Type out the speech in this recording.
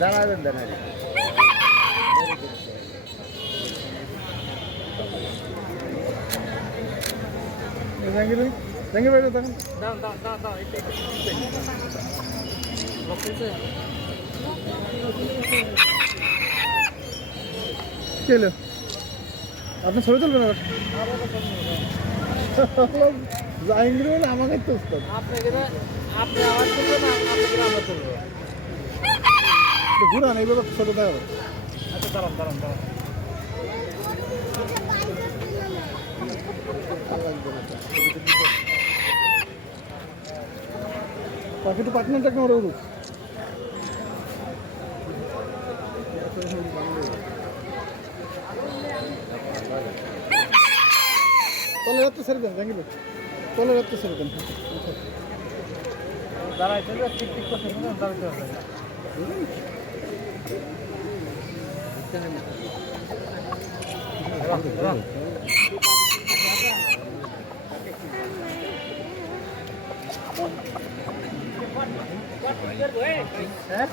দাঁড়াবেন দাঁড়াবেন। জাহাঙ্গীর জাহাঙ্গীর ভাই দেখেন দাও দাও দাও দাও এটা একটু লক করছে কি হলো আপনি ছবি তুলবেন আবার? জাহাঙ্গীর বলে আমাকে তো উস্তাদ। আপনি গেলে আপনি আওয়াজ করবেন না আপনি আমরা তুলবো। একটু ঘুরান এইভাবে ছোটো দেখাবো আচ্ছা দাঁড়ান দাঁড়ান দাঁড়ান। পাখিটা পাটনাটা কেমন রোদ তলে রাত্রে ছেড়ে দেন ভাই তলে রাত্রে ছেড়ে দেন। দাঁড়াইতে তো ঠিক ঠিক করতে হবে। না, দাঁড়াইতে হবে রাখ। হ্যাঁ